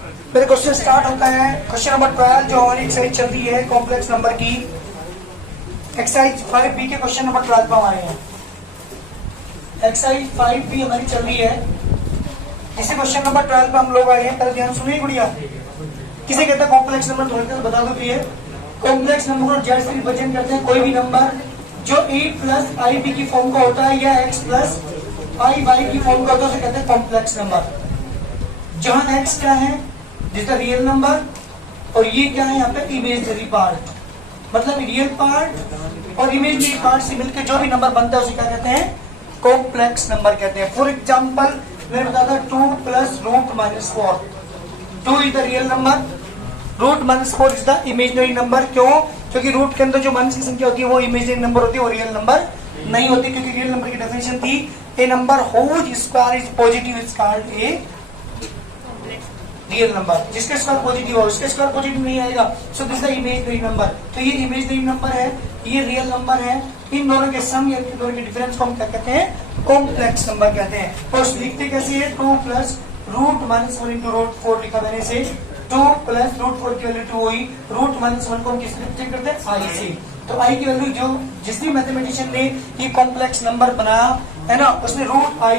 मेरे question start होता है क्वेश्चन नंबर 12 जो हमारी एक्सरसाइज चल रही है कॉम्प्लेक्स नंबर की। एक्सरसाइज 5B के क्वेश्चन नंबर 12 पर हमारे हैं। एक्सरसाइज 5B हमारी चल रही है, इसी क्वेश्चन नंबर 12 पर हम लोग आए हैं। पहले ध्यान सुनिए गुड़िया, किसे कहते हैं कॉम्प्लेक्स नंबर, थोड़ी देर बता दो। तो ये कॉम्प्लेक्स नंबर को जेड से विभाजन करते हैं कोई भी नंबर जो a प्लस आई बी की फॉर्म का होता है या x प्लस आई वाई की फॉर्म का होता है, उसे कहते हैं कॉम्प्लेक्स नंबर। जहां x क्या है, जिसका रियल नंबर, और ये क्या है यहाँ पे इमेजिनरी पार्ट, मतलब रियल पार्ट और इमेजिनरी पार्ट से मिलकर जो भी नंबर बनता है उसे क्या कहते हैं, कॉम्प्लेक्स नंबर कहते हैं। फॉर एग्जाम्पल मैंने बताया था 2 plus root minus 4, 2 is the real number, root minus 4 is the imaginary number. क्यों? क्योंकि रूट के अंदर जो माइनस की संख्या होती है वो इमेजिनरी नंबर होती है, वो रियल नंबर नहीं होती। क्योंकि रियल नंबर की डेफिनेशन थी a number whose square is positive is called a real number. जिसका स्क्वायर पॉजिटिव हो उसका स्क्वायर पॉजिटिव नहीं आएगा, so this the imaginary number. तो ये इमेजिनरी नंबर है, ये रियल नंबर है, इन दोनों के सम या इन दोनों के डिफरेंस को हम क्या कहते हैं, कॉम्प्लेक्स नंबर कहते हैं। और लिखते कैसे है, 2 plus root minus 1 into root 4 लिखा मैंने से, 2 प्लस रूट 4 की वैल्यू 2 हुई, रूट माइनस 1 को हम किस रिप्रेजेंट करते हैं, आई से। तो आई की वैल्यू जो जिस भी मैथमेटिशियन ने ये कॉम्प्लेक्स नंबर बनाया है ना, उसने रूट आई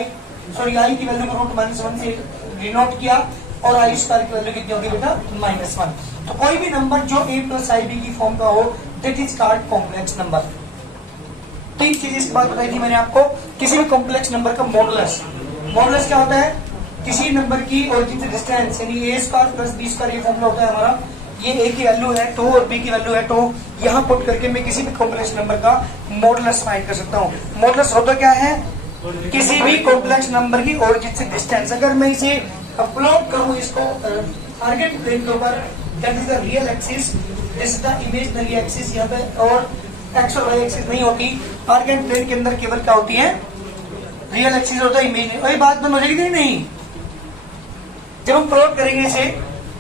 आई की वैल्यू को रूट माइनस 1 से डिनोट किया, और आई स्क्वायर की वैल्यू कितनी होगी बेटा, -1। तो कोई भी नंबर जो a प्लस आई बी की फॉर्म का हो that is called complex number. तीन चीजें इसके बाद बताई थी मैंने आपको। किसी भी कॉम्प्लेक्स नंबर का मॉडुलस, मॉडुलस क्या होता है, किसी नंबर की ओरिजिन से डिस्टेंस, यानी a square plus b square ये फॉर्मूला होता है हमारा। ये a की वैल्यू है 2 और b की वैल्यू है 2, यहाँ पुट करके मैं किसी भी कॉम्प्लेक्स नंबर का मॉडुलस फाइंड कर सकता हूँ। मॉडुलस होता क्या है, किसी भी कॉम्प्लेक्स नंबर की ओरिजिन से डिस्टेंस। अगर मैं इसे प्लॉट करूं इसको टारगेट प्लेन के ऊपर, that is the real axis, this is the imaginary axis, यहाँ पे और एक्स और वाई एक्सिस नहीं होती। टारगेट प्लेन के अंदर केवल क्या होती है, रियल एक्सिस होता है, इमेजिनरी। वही बात बंद हो जाएगी नहीं। जब हम प्लॉट करेंगे इसे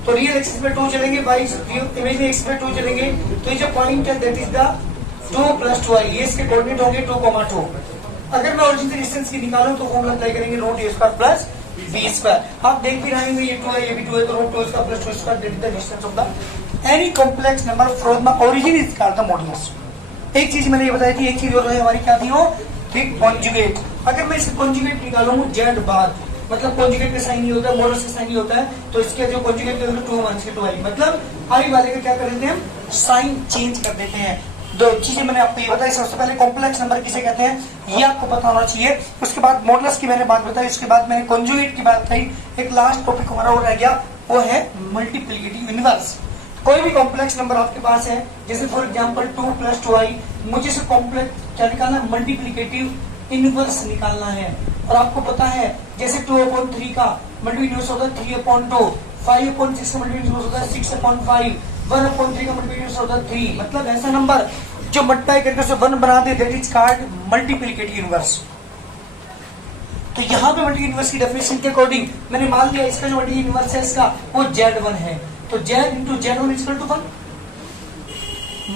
तो रियल एक्सिस में 2 चलेंगे, वाई इमेजिनरी एक्सिस में 2 चलेंगे। तो ये जो पॉइंट है that is the 2 plus 2i, ये इसके कोऑर्डिनेट होंगे 2,2। अगर मैं ओरिजिन से डिस्टेंस की निकालूं तो फॉर्मूला अप्लाई करेंगे root a square plus b square. आप देख भी रहे होंगे ये 2 है, ये भी 2 है, तो root 2 square plus 2 square that is the distance of the any complex number from the origin is called the modulus. एक चीज मैंने ये बताई थी, एक चीज और है हमारी, क्या थी वो, ठीक, कॉन्जुगेट। अगर मैं इसका कॉन्जुगेट निकालूं z बार, मतलब कॉन्जुगेट का साइन नहीं होता है, मॉडुलस का साइन नहीं होता है, तो इसके जो कॉन्जुगेट का 2 माइनस 2i, मतलब i वाले का क्या कर देते हैं हम, साइन चेंज कर देते हैं। दो चीजें मैंने आपको ये बताई। सबसे पहले कॉम्प्लेक्स नंबर किसे कहते हैं ये आपको पता होना चाहिए। उसके बाद मॉडुलस की मैंने बात बताई, उसके बाद मैंने कॉन्जुगेट की बात कही। एक लास्ट टॉपिक हमारा और रह गया, वो है मल्टीप्लिकेटिव इनवर्स। कोई भी कॉम्प्लेक्स नंबर आपके पास है, जैसे फॉर एग्जांपल 2 प्लस 2i, मुझे इसे कॉम्प्लेक्स क्या निकालना है, मल्टीप्लिकेटिव इनवर्स निकालना है। और आपको पता है जैसे 2/3 का मल्टीप्लिकेटिव होता है 3/2, 5/6 का मल्टीप्लिकेटिव होता है 6/5, 1/3 का मल्टीप्लिकेटिव होता है 3। मतलब ऐसा नंबर जो मल्टीप्लाई करके उसे 1 बना दे that is called multiplicative inverse. तो यहाँ पे मल्टीप्लिकेटिव इनवर्स की डेफिनेशन के अकॉर्डिंग मैंने मान लिया इसका जो मल्टीप्लिकेटिव इनवर्स है इसका वो Z1 है, तो Z into Z1 equal to 1।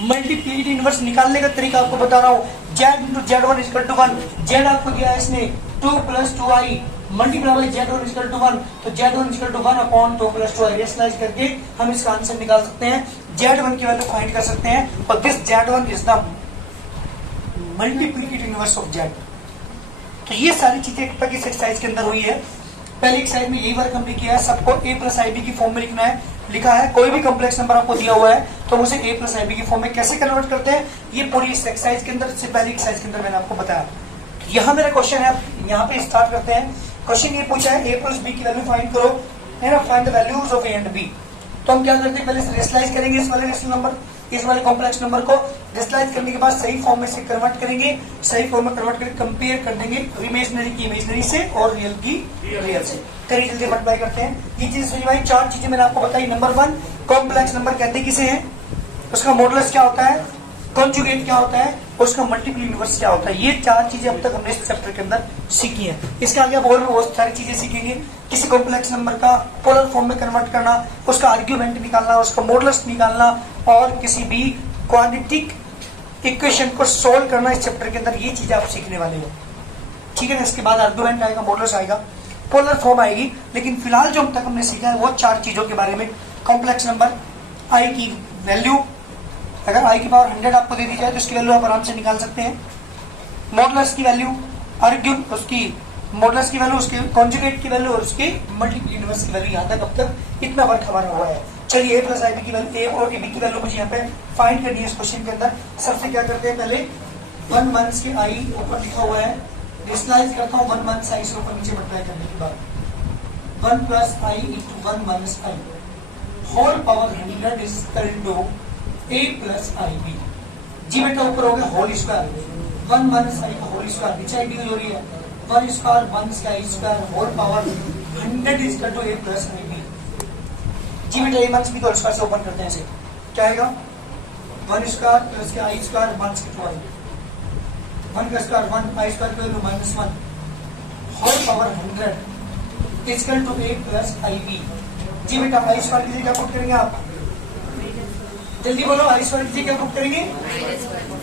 Multiplicative inverse निकालने का तरीका आपको बता रहा हूँ, Z into Z1 equal to 1। Z आपको दिया है इसने 2 plus 2i multiply by Z1 equal to 1, तो Z1 equal to 1/2 plus 2i। Rationalise करके हम इसका आंसर निकाल सकते हैं, Z1 की वैल्यू फाइंड कर सकते हैं। और this Z1 is the multiplicative inverse of Z। तो ये सारी चीजें इस एक्सरसाइज के अंदर हुई है। पहली एक्सरसाइज में यही वर्क हमने किया है, सबको a प्लस आई बी की फॉर्म में लिखना है। लिखा है कोई भी कॉम्प्लेक्स नंबर आपको दिया हुआ है तो उसे a प्लस आई बी की फॉर्म में कैसे कन्वर्ट करते हैं, ये पूरी इस एक्सरसाइज के अंदर से पहली एक्सरसाइज के अंदर मैंने आपको बताया। यहाँ मेरा क्वेश्चन है, यहाँ पे स्टार्ट करते हैं। क्वेश्चन ये पूछा है a प्लस बी की वैल्यू फाइंड करो, है ना, find the values of a and b। तो हम क्या करते हैं, पहले रेशनलाइज करेंगे इस वाले रेशनल नंबर, इस वाले कॉम्प्लेक्स नंबर को रेशनलाइज करने के बाद सही फॉर्म में से कन्वर्ट करेंगे, सही फॉर्म में कन्वर्ट करके कंपेयर कर देंगे इमेजिनरी की इमेजिनरी से और रियल की रियल से। करिए जल्दी मल्टीप्लाई करते हैं। ये चीज समझ में आई, 4 चीजें मैंने आपको बताई। नंबर 1 कॉम्प्लेक्स नंबर कहते किसे हैं, उसका मॉडुलस क्या होता है, कॉन्जुगेट क्या होता है, उसका मल्टीप्लिकेटिव इनवर्स क्या होता है। ये 4 चीजें अब तक हमने इस चैप्टर के अंदर सीखी हैं। इसके आगे और भी बहुत सारी चीजें सीखेंगे। किसी कॉम्प्लेक्स नंबर का पोलर फॉर्म में कन्वर्ट करना, उसका आर्ग्यूमेंट निकालना, उसका मॉडुलस निकालना, और किसी भी क्वाड्रेटिक इक्वेशन को सोल्व करना। इस चैप्टर के अंदर ये चीजें आप सीखने वाले हो, ठीक है ना। इसके बाद आर्ग्यूमेंट आएगा, मॉडुलस आएगा। पोलर फॉर्म आएगी। लेकिन फिलहाल जो अब तक हमने सीखा है वो 4 चीजों के बारे में। कॉम्प्लेक्स नंबर, आई की वैल्यू, अगर आई की पावर 100 आपको दे दी जाए तो उसकी वैल्यू आप आराम से निकाल सकते हैं। मॉडुलस की वैल्यू, अर्ग्यून उसकी मॉडुलस की वैल्यू, उसके कॉन्जुगेट की वैल्यू और उसकी मल्टीप्लिकेटिव की वैल्यू, यहाँ तक अब तक इतना वर्क हमारा हुआ है। चलिए a प्लस आई बी की वैल्यू, ए और बी की वैल्यू मुझे यहाँ पे फाइंड करनी है इस क्वेश्चन के अंदर। सबसे क्या करते हैं, पहले 1 माइनस की आई ऊपर लिखा हुआ है, डिस्लाइज करता हूँ 1 माइनस आई से ऊपर नीचे मल्टीप्लाई करने के बाद 1 plus i into 1 minus i whole power 100 is equal to a plus i b. जी बेटा ऊपर हो गया होल स्क्वायर 1 माइनस आई का होल स्क्वायर, नीचे आई डी हो रही है 1 स्क्वायर 1 का square whole power 100 is equal to a plus i b. जी बेटा a माइनस b को स्क्वायर से ओपन करते हैं, इसे क्या आएगा 1 स्क्वायर प्लस के आई स्क्वायर माइनस के 2i, 1 का स्क्वायर 1, आई स्क्वायर की value -1 whole power 100 is equal to a plus i b. जी बेटा आई स्क्वायर की जगह क्या पुट करेंगे आप, जल्दी बोलो, आई स्क्वायर की जगह क्या पुट करेंगे,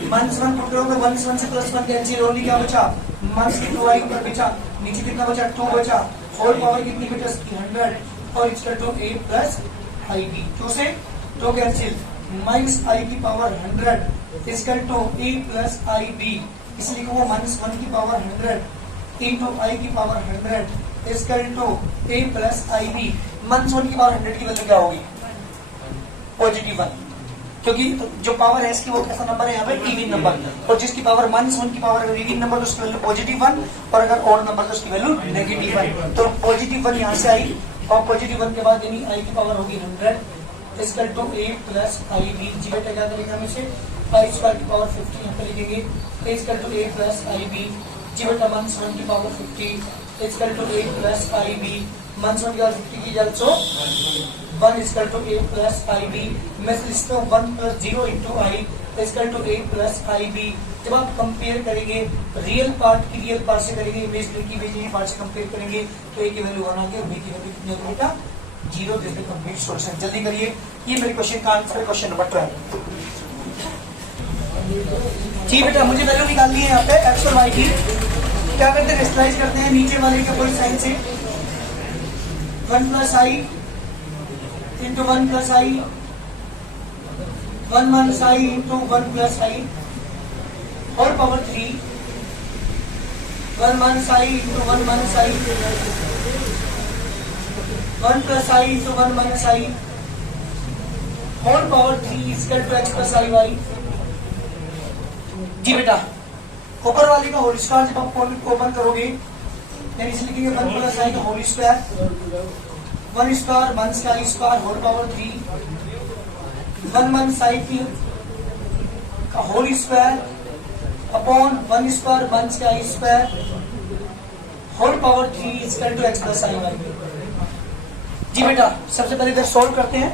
-1 पुट करोगे, 1 से 1 से +1 कैंसिल, ओनली क्या बचा माइनस की 2i ऊपर बचा, नीचे कितना बचा 2 बचा, होल पावर कितनी बेटा इसकी 100 और equal to a plus i b. 2 से 2 कैंसिल, माइनस आई की power 100 equal to a plus i b, इसलिए लिखो -1 की पावर 100 इंटू आई की power 100 equal to a plus i b. -1 की पावर 100 की वैल्यू क्या होगी, पॉजिटिव 1, क्योंकि जो पावर है इसकी वो कैसा नंबर है यहाँ पे इवन नंबर, और जिसकी पावर -1 की पावर अगर इवन नंबर तो उसकी वैल्यू पॉजिटिव 1, और अगर ऑड नंबर तो उसकी वैल्यू नेगेटिव 1। तो पॉजिटिव 1 यहाँ से आई, और पॉजिटिव 1 के बाद यानी आई की पावर होगी 100 equal to a plus i b. जी बेटा क्या करेंगे हम इसे, आई स्क्वायर की पावर 50 यहाँ पे लिखेंगे equal to a plus i b. जी बेटा -1 की power 50 equal to a plus i b, -1 की पावर 50 की जल्द 1 equal to a plus i b. मैं लिखता हूँ 1 plus 0 into i equal to a plus i b. जब आप कंपेयर करेंगे रियल पार्ट की रियल पार्ट से करेंगे, इमेजिनरी की इमेजिनरी पार्ट से कंपेयर करेंगे तो a की वैल्यू 1 आ गई और b की वैल्यू कितनी होगी बेटा 0। This is complete solution. जल्दी करिए, ये मेरे क्वेश्चन का आंसर है, क्वेश्चन नंबर 12। जी बेटा मुझे वैल्यू निकालनी है यहाँ पे x और y की। क्या करते हैं, रेशनलाइज करते हैं नीचे वाले के कोई साइन से, 1 plus i into 1 plus i, 1 minus i into 1 plus i whole power 3, 1 minus i into 1 minus i, 1 plus i into 1 minus i whole power 3 equal to x plus i y. जी बेटा ऊपर वाले का whole square जब आप open करोगे यानी इसे लिखेंगे 1 प्लस आई का होल स्क्वायर, 1 स्क्वायर माइनस का i square whole power 3, 1 minus i का whole square upon 1 square minus का i square whole power 3 equal to x plus i y. जी बेटा सबसे पहले इधर सॉल्व करते हैं,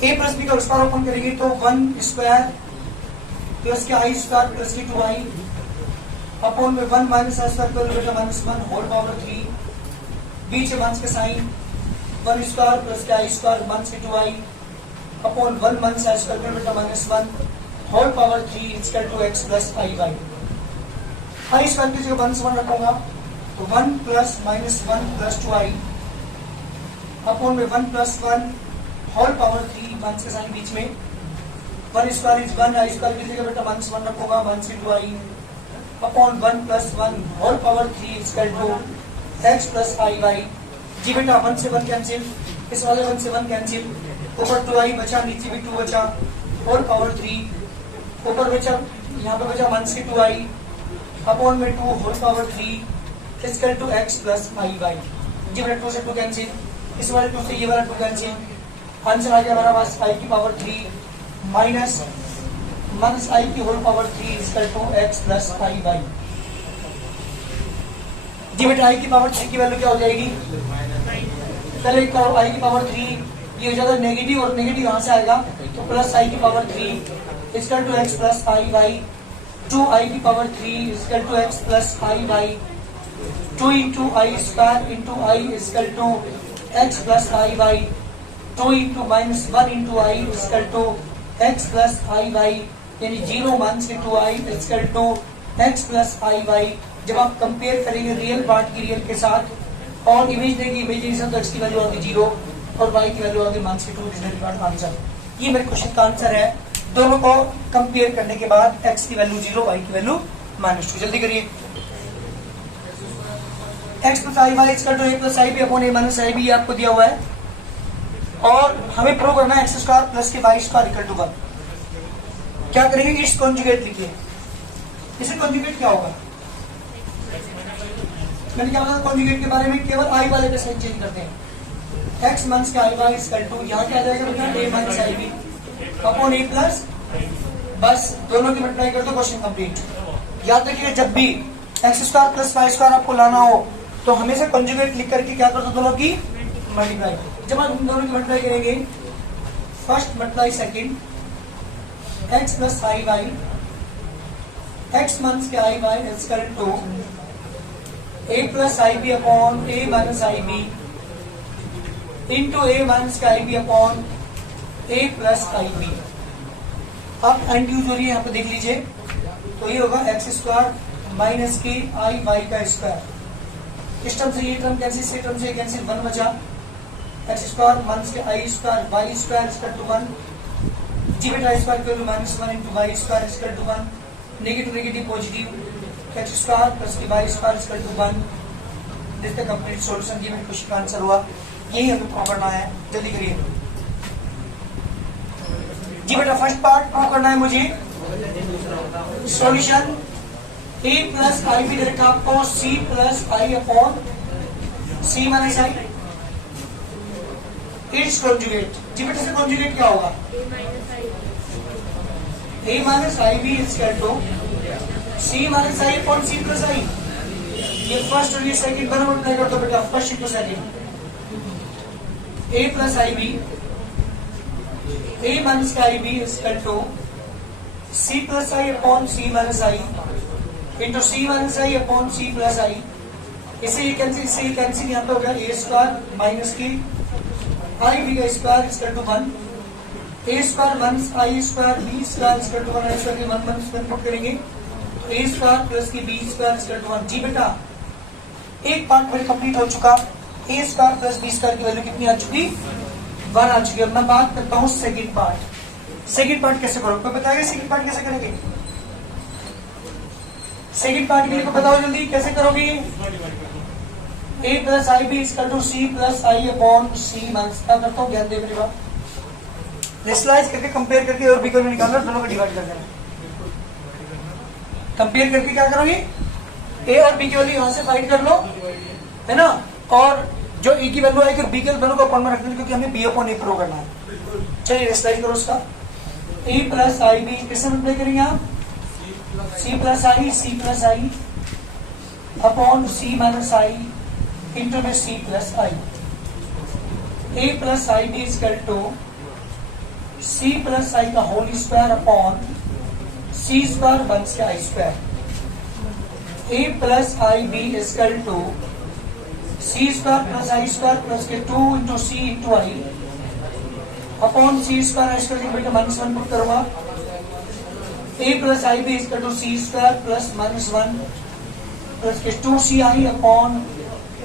a प्लस बी का स्क्वायर ओपन करेंगे तो 1 स्क्वायर प्लस के आई स्क्वायर प्लस के 2i अपॉन में 1 माइनस आई स्क्वायर कर बेटा -1 होल पावर 3, बीच में माइनस के साइन 1 स्क्वायर प्लस के आई स्क्वायर माइनस के 2i upon 1 minus i square कर बेटा -1 whole power 3 equal to x plus i y. I square की जगह -1 रखूंगा तो 1 प्लस -1 प्लस 2i अपॉन में 1 प्लस 1 होल पावर 3 माइनस के साइन बीच में, 1 स्क्वायर इज 1, आई स्क्वायर की जगह बेटा -1 रखूंगा 1 से 2i upon 1 plus 1 whole power 3 equal to x plus i y. जी बेटा 1 से 1 कैंसिल, इस वाले 1 से 1 कैंसिल, ऊपर 2i बचा नीचे भी 2 बचा होल पावर 3, ऊपर बचा यहाँ पे बचा 1 से 2i अपॉन में 2 whole power 3 equal to x plus i y. जी बेटा 2 से 2 कैंसिल, इस वाले 2 से ये वाला 2 कैंसिल, आंसर आ गया हमारा पास आई की पावर 3 माइनस आई की whole power 3 equal to x plus i y. जी बेटा आई की पावर 3 की वैल्यू क्या हो जाएगी, पहले आई की पावर 3 ये हो जाएगा नेगेटिव और नेगेटिव यहाँ से आएगा तो प्लस आई की power 3 equal to x plus i y, 2 i की power 3 equal to x plus i y, 2 into i square into i equal to x plus i y, 2 into -1 into i equal to x plus i y, यानी 0 minus के 2i equal to x plus i y. जब आप compare करेंगे real part की real के साथ और image देगी, इमेज तो x की वैल्यू होगी 0 और y की वैल्यू होगी -2। This is the answer. ये मेरे क्वेश्चन का आंसर है। दोनों को कंपेयर करने के बाद x की वैल्यू 0, y की वैल्यू -2। जल्दी करिए। x plus i y equal to a plus i b upon a minus i b आपको दिया हुआ है और हमें प्रूव करना है एक्स स्क्वायर प्लस के वाई स्क्वायर इक्वल टू 1। क्या करेंगे, इस कॉन्जुगेट लिखिए। इसे कॉन्जुगेट क्या होगा, मैंने क्या बताया कॉन्जुगेट के बारे में, केवल आई वाले का साइन चेंज करते हैं। एक्स माइनस के आई वाई इक्वल टू यहाँ क्या आ जाएगा बेटा, a minus i b upon a plus, बस दोनों की मल्टीप्लाई कर दो, क्वेश्चन कंप्लीट। याद रखिएगा जब भी x square plus y square आपको लाना हो तो हमेशा कॉन्जुगेट लिख करके क्या कर दो, दोनों की मल्टीप्लाई। जब हम दोनों की मल्टीप्लाई करेंगे, first multiply second, x plus i y, x minus के i y equal to a plus i b upon a minus i b into a minus के i b upon a plus i b. अब and use हो रही है यहाँ पे देख लीजिए, तो ये होगा एक्स स्क्वायर माइनस के आई वाई का स्क्वायर। इस टर्म से ये टर्म कैंसिल, से टर्म से कैंसिल, 1 बचा। एक्स स्क्वायर माइनस के i square y square equal to 1। जी बेटा square equal to -1 into y square equal to 1। Negative negative positive, x square plus के y square equal to 1। This the complete solution. ये मेरे question का answer हुआ। यही हमें प्रूव करना है, जल्दी करिए जी बेटा। फर्स्ट पार्ट प्रूव करना है मुझे, सॉल्यूशन a प्लस आई भी डायरेक्ट आपको c plus i upon c minus i, it's conjugate. जी बेटा से कॉन्जुगेट क्या होगा, a minus i b equal to c minus i upon c plus i. ये फर्स्ट और ये सेकंड दोनों मल्टीप्लाई कर दो बेटा, first into second, a plus i b, a minus i b equal to c plus i upon c minus i into c minus i upon c plus i. इसे ये cancel यहाँ पे हो गया, ए स्क्वायर माइनस की i b का square equal to 1, a square minus i square b square equal to 1, i square के 1 1 put करेंगे, ए स्क्वायर प्लस की बी स्क्वायर इक्वल टू 1। जी बेटा एक पार्ट मेरे कंप्लीट हो चुका, a square plus b square की वैल्यू कितनी आ चुकी, 1 आ चुकी। अब मैं बात करता हूँ सेकेंड पार्ट। सेकेंड पार्ट कैसे करो, कोई बताएगा सेकेंड पार्ट कैसे करेंगे? सेकेंड पार्ट के लिए बताओ जल्दी, कैसे करोगे? a plus i b equal to c plus i upon c minus, क्या करता हूँ ध्यान दे मेरी बात, रेशनलाइज करके कंपेयर करके और बी को निकालना, दोनों को डिवाइड कर देना। कंपेयर करके क्या करोगे, a और b की वैल्यू यहाँ से फाइंड कर लो, है ना, और जो e की वैल्यू आएगी b के दोनों को अपॉन में रखना, क्योंकि हमें b अपॉन a प्रूव करना है। चलिए रेशनलाइज करो उसका, a प्लस आई बी किससे मल्टीप्लाई करेंगे आप, c plus i upon c minus i into में c plus i. a plus i b equal to c plus i का whole square upon c square बन के i square. a plus i b equal to c square plus i square plus के 2 into c into i upon c square i square बेटा -1 put करूंगा। a plus i b equal to c square plus -1 plus के 2c i upon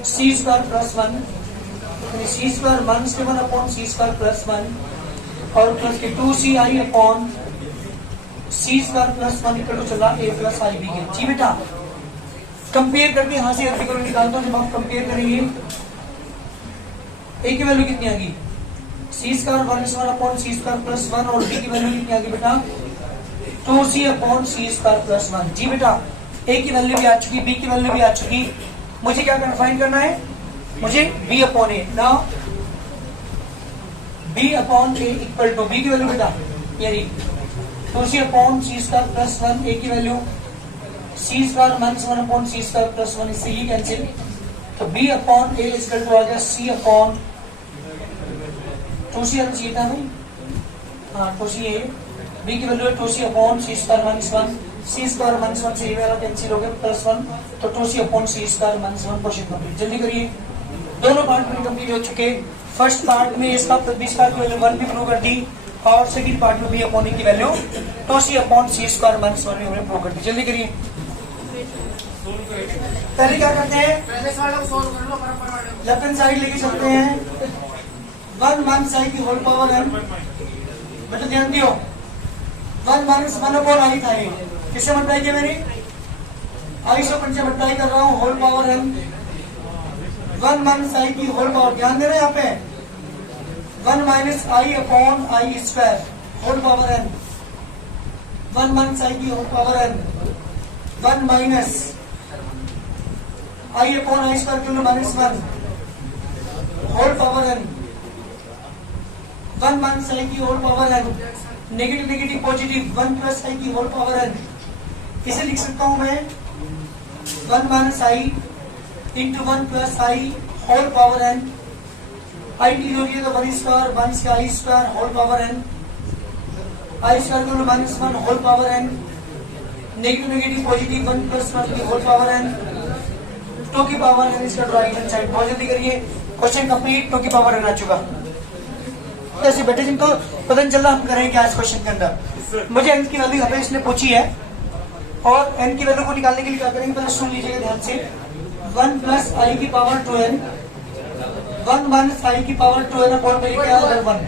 c square plus 1, c square minus के 1 upon c square plus 1 और plus के 2c i upon c square plus 1 equal to चला a plus i b के। जी बेटा compare करके यहाँ से को निकालता हूँ। जब आप कंपेयर करेंगे a की वैल्यू कितनी आएगी, c square minus 1 upon c square plus 1 और b की वैल्यू कितनी आएगी बेटा 2c upon c square plus 1। जी बेटा a की वैल्यू भी आ चुकी, b की वैल्यू भी आ चुकी, मुझे क्या फाइंड करना है, मुझे b अपॉन a ना b upon a equal to b की वैल्यू बेटा यानी 2c upon c square plus 1, a की value c square minus 1 upon c square plus 1, इससे ये कैंसिल, तो b upon a equal to आ गया c अपॉन 2c आना चाहिए था भाई, हाँ 2c a, b की वैल्यू है 2c upon c square minus 1, c square minus 1 से ये वाला कैंसिल हो गया प्लस 1, तो 2c upon c square minus 1 question complete. जल्दी करिए, दोनों पार्ट में कंप्लीट हो चुके। फर्स्ट पार्ट में इसका बी स्क्वायर की वैल्यू 1 भी प्रूव कर दी और सेकंड पार्ट में b अपॉन a की value 2c upon c square minus 1 हमने प्रूव कर दी। जल्दी करिए। पहले क्या करते हैं, लेफ्ट हैंड साइड लेके चलते हैं, 1 माइनस आई की होल पावर n, बेटा ध्यान दियो, 1 माइनस 1 अपॉन आई था ये, किससे मल्टीप्लाई किया मैंने, आई से अपन से मल्टीप्लाई कर रहा हूँ, whole power n, 1 minus i की होल पावर, ध्यान दे रहे हैं यहाँ पे, 1 minus i upon i square whole power n, 1 minus i की whole power n, 1 minus i upon i square क्यों minus 1 whole power n, 1 minus i की whole power n, negative negative positive 1 plus i की whole power n, इसे लिख सकता हूं मैं 1 minus i into 1 plus i whole power n, i की जो है तो 1 स्क्वायर 1 से i square whole power n, i square को minus 1 whole power n, negative negative positive 1 plus 1 की होल पावर n, 2 की पावर n इसका राइट हैंड साइड। बहुत जल्दी करिए, क्वेश्चन कंप्लीट, 2 की पावर n आ चुका। ऐसे बेटे जिनको पता नहीं चल रहा हम करेंगे क्या इस क्वेश्चन के अंदर, मुझे n की वैल्यू यहाँ पे इसने पूछी है और n की वैल्यू को निकालने के लिए क्या करेंगे, पहले सुन लीजिएगा ध्यान से, 1 प्लस आई की पावर 2n, 1 माइनस आई की पावर 2n अपॉन मेरी क्या 1,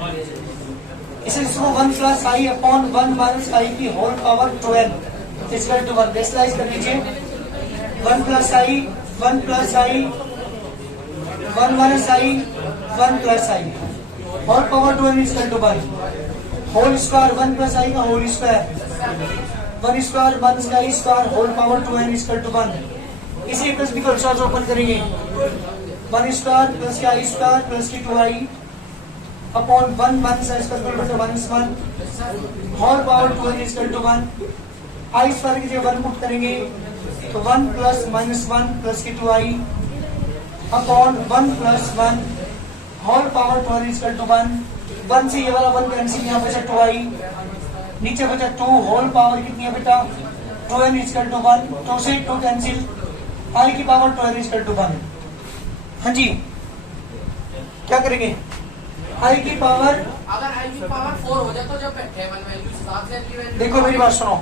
इसे इसको 1 plus i upon 1 minus i की whole power 2n equal to 1, बेसलाइज कर लीजिए, 1 plus i 1 plus i 1 minus i 1 plus i whole power 2n equal to 1, whole square 1 plus i का होल स्क्वायर 1 स्क्वायर 1 का i square whole power 2n equal to 1, इसी plus b को solve open करेंगे, 1 square plus का i square plus की 2i upon 1 minus i square बटे minus 1 whole power 2n equal to 1, i square की जगह 1 put करेंगे तो 1 प्लस माइनस 1 प्लस की 2i upon 1 plus 1 whole power 2n equal to 1, 1 से ये वाला 1 कैंसिल, यहाँ बचा 2i, नीचे बचा 2 होल पावर कितनी है बेटा 2n इक्वल टू 1, 2 से 2 कैंसिल, i की पावर 2n इक्वल टू 1। हाँ जी क्या करेंगे, i की पावर, अगर i की पावर 4 हो जाए तो जब टेबल वैल्यू हिसाब से की वैल्यू, देखो मेरी बात सुनो,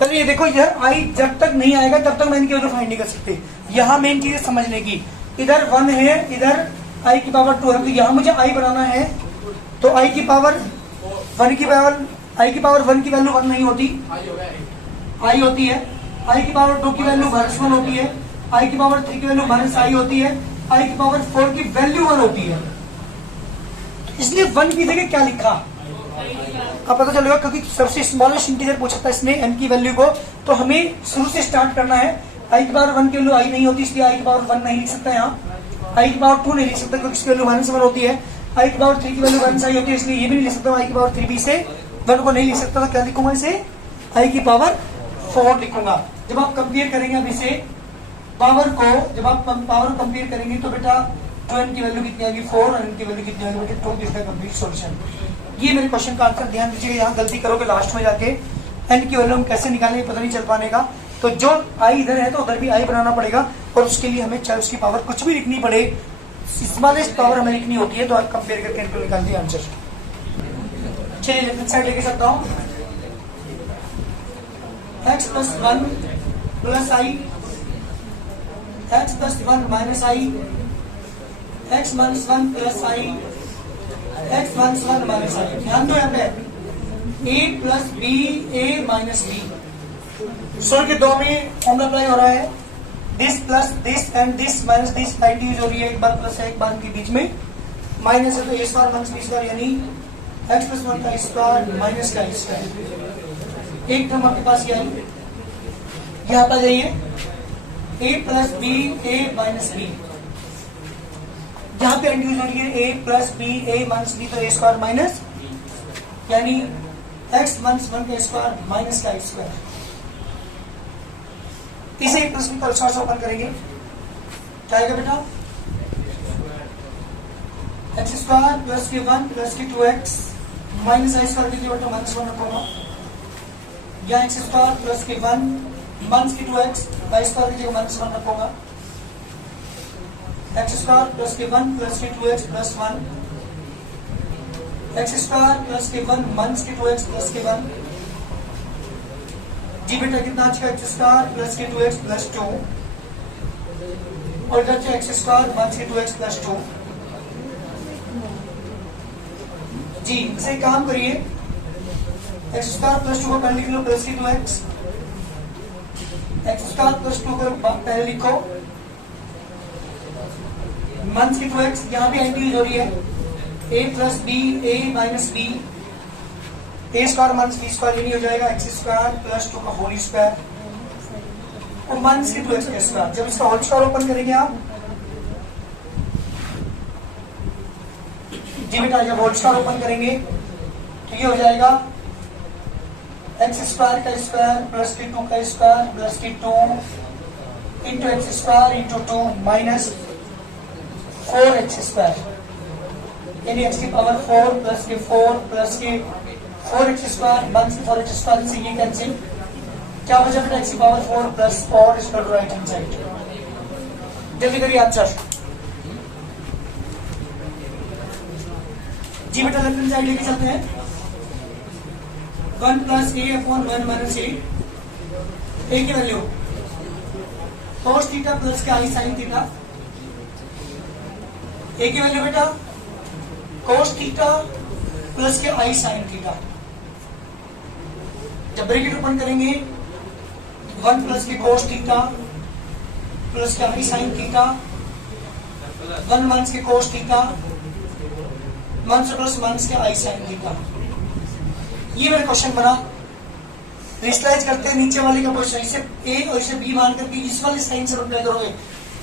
पहले ये देखो यह i जब तक नहीं आएगा तब तक मैं इनकी वैल्यू फाइंड नहीं कर सकते, यहाँ मेन चीज है समझने की, इधर 1 है इधर i की पावर 2 है, तो यहाँ मुझे i बनाना है, तो i की पावर 1 की पावर i की पावर 1 की वैल्यू 1 नहीं होती, i होती है, i की पावर 2 की वैल्यू माइनस 1 होती है, i की पावर 3 की वैल्यू माइनस i होती है, i की पावर 4 की वैल्यू 1 होती है, इसलिए 1 की जगह क्या लिखा अब पता चलेगा, क्योंकि सबसे स्मॉलेस्ट इंटीजर पूछा था इसने n की वैल्यू को, तो हमें शुरू से स्टार्ट करना है, i की पावर 1 की वैल्यू i नहीं होती, इसलिए i की पावर 1 नहीं लिख सकता यहाँ, i की पावर 2 नहीं लिख सकता क्योंकि इसकी वैल्यू माइनस 1 होती है, i की पावर 3 की वैल्यू माइनस i होती है, इसलिए ये भी नहीं लिख सकता, i की पावर 3b से 1 को नहीं लिख सकता, तो क्या लिखूंगा इसे i की पावर 4 लिखूंगा। जब आप कंपेयर करेंगे अब इसे पावर को, जब आप पावर कंपेयर करेंगे तो बेटा 2n की वैल्यू कितनी आएगी 4 और n की वैल्यू कितनी आएगी बेटा 2 इसका कंप्लीट सॉल्यूशन। ये मेरे क्वेश्चन का आंसर, ध्यान दीजिएगा, यहाँ गलती करोगे लास्ट में जाके n की वैल्यू हम कैसे निकालेंगे पता नहीं चल पाने का, तो जो i इधर है तो उधर भी i बनाना पड़ेगा और उसके लिए हमें चाहे उसकी पावर कुछ भी लिखनी पड़े, स्मॉलेस्ट पावर हमें लिखनी होती है, तो आप कंपेयर करके इनको निकाल दिए आंसर। चलिए लेफ्ट साइड लेके सकता हूँ, x plus 1 plus i, x plus 1 minus i, x minus 1 plus i, x minus 1 minus i। ध्यान दो यहाँ पे a plus b a minus b, सो के दो में फॉर्मूला अप्लाई हो रहा है, this plus this and this minus this side use हो रही है, एक बार प्लस है एक बार के बीच में माइनस है, तो a square minus b square यानी x प्लस 1 का स्क्वायर माइनस का स्क्वायर, एक टर्म आपके पास ये आई, यहाँ पर जाइए a plus b a minus b, यहाँ पे एंड यूज हो रही है a plus b a minus b, तो a स्क्वायर माइनस यानी x माइनस 1 का स्क्वायर माइनस का स्क्वायर, इसे एक प्लस बी का ओपन करेंगे क्या आएगा बेटा, x स्क्वायर प्लस के 1 प्लस के 2x माइनस आई स्क्वायर की बेटा माइनस 1 रखूंगा, या x स्क्वायर प्लस के 1 माइनस के 2x y स्क्वायर की जगह माइनस 1 रखूंगा, x स्क्वायर प्लस के 1 प्लस के 2x plus 1, x square plus के 1 माइनस के 2x प्लस के 1, जी बेटा कितना आज का x स्क्वायर प्लस के 2x प्लस 2, और इधर जो एक्स स्क्वायर 1/2x + 2। जी इसे काम करिए, एक्स स्क्वायर + 2 को पहले लिख लो प्लस की 2x, एक्स स्क्वायर + 2 को पहले लिखो 1/2x, यहाँ भी एंटी यूज हो रही है a + b a - b, a square - b square, ये नहीं हो जाएगा एक्स स्क्वायर + 2 का होल स्क्वायर और 1/2x का स्क्वायर। जब इसका होल स्क्वायर ओपन करेंगे आप जी बेटा, जब होल स्क्वायर ओपन करेंगे तो ये हो जाएगा एक्स स्क्वायर का स्क्वायर प्लस के 2 का स्क्वायर प्लस के 2 into x square into 2 minus 4x square, यानी x की पावर 4 प्लस के 4 प्लस के 4x स्क्वायर 1 से 4x स्क्वायर से ये कैंसिल, क्या बचा बेटा x की power 4 plus 4 is to right hand side. जल्दी करिए आंसर जी बेटा, लेफ्ट हैंड साइड लेके चलते हैं 1 + a/1 - a, a की वैल्यू cos थीटा प्लस के i sin थीटा, a की वैल्यू बेटा cos थीटा प्लस के i sin थीटा। जब ब्रैकेट ओपन करेंगे 1 प्लस के cos थीटा प्लस के i sin थीटा, 1 माइनस के cos थीटा, 1 से प्लस 1 के i sin थीटा। ये मेरा क्वेश्चन बना, रिस्लाइज करते हैं नीचे वाले का क्वेश्चन, इसे a और इसे b मान करके इस वाले साइन से रिप्लाई करोगे,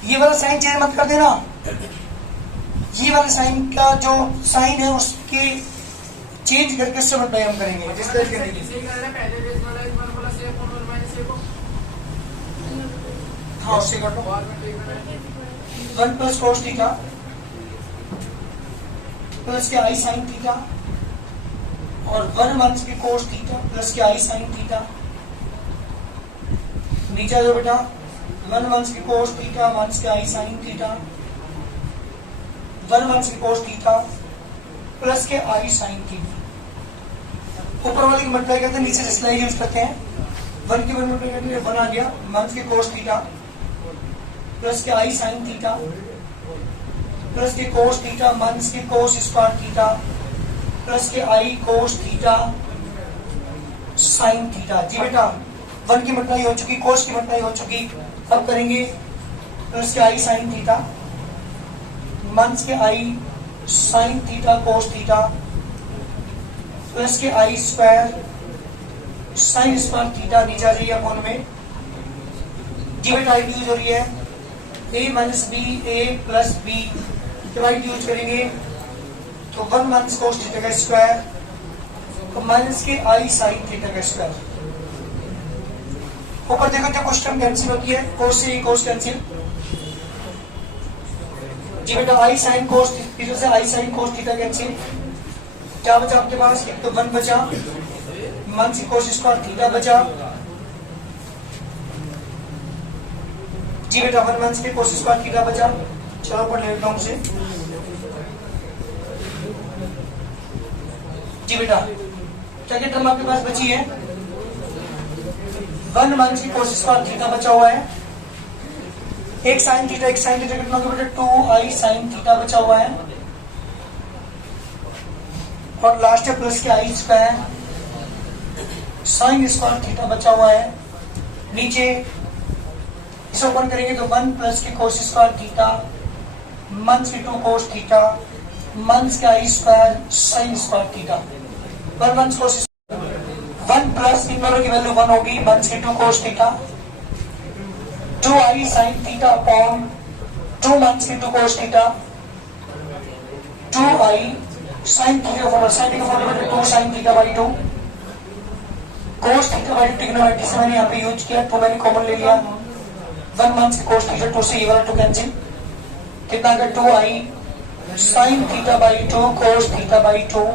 ये वाला साइन चेंज मत कर देना, ये वाले साइन का जो साइन है उसके चेंज करके इससे रिप्लाई हम करेंगे। जिस तरह के हाँ उससे कर लो 1 प्लस cos थीटा प्लस के i sin थीटा और 1 माइनस के cos थीटा प्लस के i sin थीटा। नीचे जो बेटा 1 माइनस के cos थीटा माइनस के i sin थीटा, 1 माइनस के cos थीटा प्लस के i sin थीटा। ऊपर वाले की मल्टीप्लाई करते हैं, नीचे स्लाइड यूज करते हैं, 1 की 1 मल्टीप्लाई करने 1 आ गया माइनस के cos थीटा प्लस के i sin थीटा प्लस के cos थीटा माइनस के cos स्क्वायर थीटा प्लस के i cos theta sin theta. जी बेटा 1 की मल्टीप्लाई हो चुकी, cos की मल्टीप्लाई हो चुकी, अब करेंगे प्लस के i sin थीटा माइनस के i sin theta cos theta plus के i square sin square theta. नीचे आ जाइए अपॉन में, जी बेटा यूज हो रही है a minus b a plus b, divide use करेंगे तो 1 माइनस cos थीटा का स्क्वायर तो माइनस के i sin थीटा का स्क्वायर। ऊपर देखो जो क्वेश्चन कैंसिल होती है, cos से cos कैंसिल, जी बेटा i sin cos थीटा से i sin cos theta cancel, क्या बचा आपके पास, एक तो 1 बचा माइनस के cos स्क्वायर थीटा बचा, जी बेटा 1 माइनस के cos स्क्वायर थीटा बचा। चलो पढ़ लेता हूं उसे, जी बेटा क्या क्या टर्म आपके पास बची है, 1 माइनस के cos स्क्वायर थीटा बचा हुआ है, एक sin थीटा कितना होगा बेटा 2i sin थीटा बचा हुआ है, और लास्ट है प्लस के i square sin square theta बचा हुआ है। नीचे इसे ओपन करेंगे तो 1 प्लस के cos स्क्वायर थीटा माइनस के 2 cos थीटा माइनस के i square sin square theta, 1 minus cos 1 plus इन दोनों की वैल्यू 1 होगी माइनस के 2 cos theta 2i sin theta upon 2 minus के 2 cos theta 2i sin theta का formula 2 sin theta by 2 cos theta by trigonometry से मैंने यहाँ पे यूज किया, 2 मैंने कॉमन ले लिया, 1 माइनस के cos थीटा 2 से ये वाला 2 कैंसिल, कितना का 2i sin theta by 2 cos theta by 2।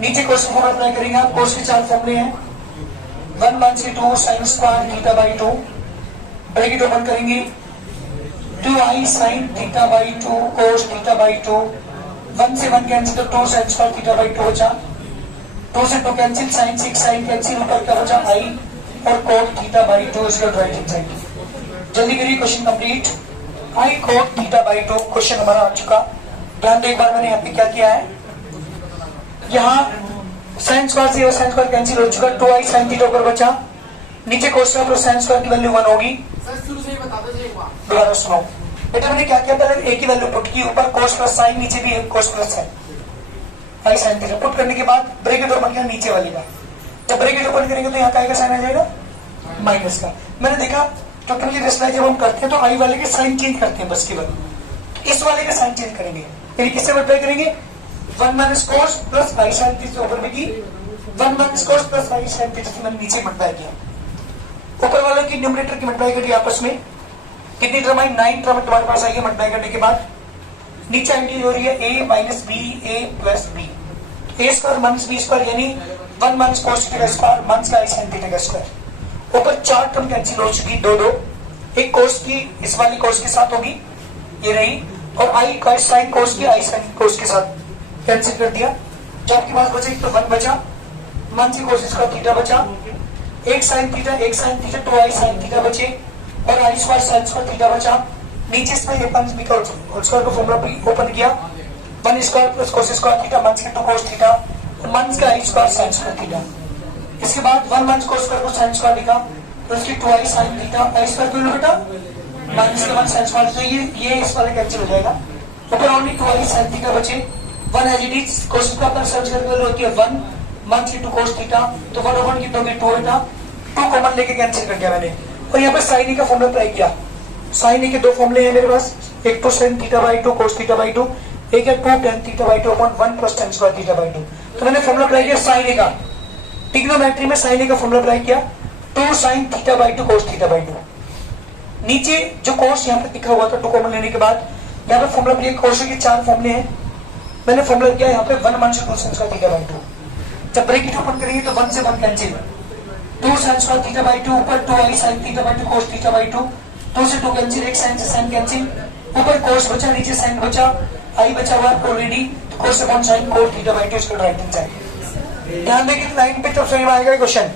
नीचे cos फॉर्मूला अप्लाई करेंगे आप, cos के 4 फॉर्मूले हैं, 1 माइनस के 2 sin square theta by 2, bracket open करेंगे 2i sin theta by 2 cos theta by 2, 1 से 1 कैंसिल तो 2 sin स्क्वायर थीटा बाई 2 बचा, 2 से 2 कैंसिल sin 6 sin कैंसिल ऊपर क्या बचा i और cos थीटा बाई 2 इसका राइट हैंड साइड। जल्दी करिए, question complete. I cot theta by 2 question हमारा आ चुका। ध्यान दो, एक बार मैंने यहाँ पे क्या किया है, यहाँ साइन स्क्वायर से साइन स्क्वायर कैंसिल हो चुका, 2i साइन थीटा ऊपर बचा, नीचे कोस स्क्वायर साइन स्क्वायर की वैल्यू 1 होगी। सर शुरू से ही बता दीजिए एक बार। दोबारा सुनो बेटा, मैंने क्या किया, पहले a की वैल्यू पुट की, ऊपर कोस प्लस साइन, नीचे भी कोस प्लस साइन, आई साइन थीटा पुट करने के बाद ब्रैकेट ओपन किया नीचे वाली का। जब ब्रैकेट ओपन करेंगे तो यहाँ का साइन आ जाएगा माइनस का। मैंने देखा टोटल रेशनल जब हम करते हैं तो आई वाले के साइन चेंज करते हैं बस केवल, इस वाले का साइन चेंज करेंगे, यानी किससे मल्टीप्लाई करेंगे, 1 माइनस कोस प्लस आई साइन थीटा ऊपर में की, 1 माइनस कोस प्लस आई साइन थीटा से मैंने नीचे मल्टीप्लाई किया। ऊपर वालों की न्यूमरेटर की मल्टीप्लाई करी आपस में, कितनी टर्म आई, 9 टर्म तुम्हारे पास आई है। मल्टीप्लाई करने के बाद नीचे एंट्री हो रही है a minus b, a plus b, a square minus b square, यानी 1 minus cos theta square minus का आई साइन थीटा का स्क्वायर। ऊपर 4 टर्म कैंसिल हो चुकी, 2 एक कोस की इस वाली कोस के साथ होगी, ये रही, और आई का साइन कोस की आई साइन कोस के साथ कैंसिल कर दिया। जब आपके पास बचे तो 1 बचा, मान से कोस का थीटा बचा, एक sine theta 2 i sine theta बचे, और आई स्क्वायर साइन स्क्वायर थीटा बचा। नीचे इसमें a माइनस b का होल स्क्वायर का फॉर्मूला ओपन किया, 1 square plus cos square theta minus के 2 कोस थीटा माइनस का i square sine square theta. इसके बाद 1 माइनस कोस स्क्वायर को साइन स्क्वायर लिखा, तो उसकी 2 i sine theta, I square क्यों बेटा, माइनस के 1 साइन स्क्वायर, तो ये इस वाले कैंसिल हो जाएगा। ऊपर ओनली 2 आई साइन थीटा बचे, 1 as it is, cos square पर सर्च करके होती है 1 माइनस के 2 कोस थीटा, तो 1 ओवर की 2 में 2 बेटा, 2 कॉमन लेके कैंसिल कर दिया मैंने। और यहाँ पे साइन ए का फॉर्मूला अप्लाई किया। साइन ए के 2 फॉर्मूले हैं मेरे पास, एक तो sign theta by 2 cos theta by 2, एक है 2 tan theta by 2 upon 1 plus tan square theta by 2। तो मैंने फॉर्मूला अप्लाई किया साइन ए का, ट्रिग्नोमेट्री में साइन ए का फॉर्मूला अप्लाई किया, 2 sign theta by 2 cos theta by 2। नीचे जो कोस यहाँ पे लिखा हुआ था 2 कॉमन लेने के बाद यहाँ पे फॉर्मूला अप्लाई, कोस के 4 फॉर्मूले हैं, मैंने फॉर्मूला किया यहाँ पे 1 minus 2 sin square theta by 2। जब ब्रैकेट ओपन करेंगे तो 1 से 1 cancel, 2 sin square theta by 2 ऊपर 2 i sine theta by 2 cos theta by 2, 2 से 2 कैंसिल, एक साइन से साइन कैंसिल, ऊपर कोस बचा नीचे साइन बचा, आई बचा हुआ already, cos upon sine cos theta by 2 इसका राइट हैंड साइड। ध्यान दें कि लाइन पे तो फ्रेम आएगा क्वेश्चन।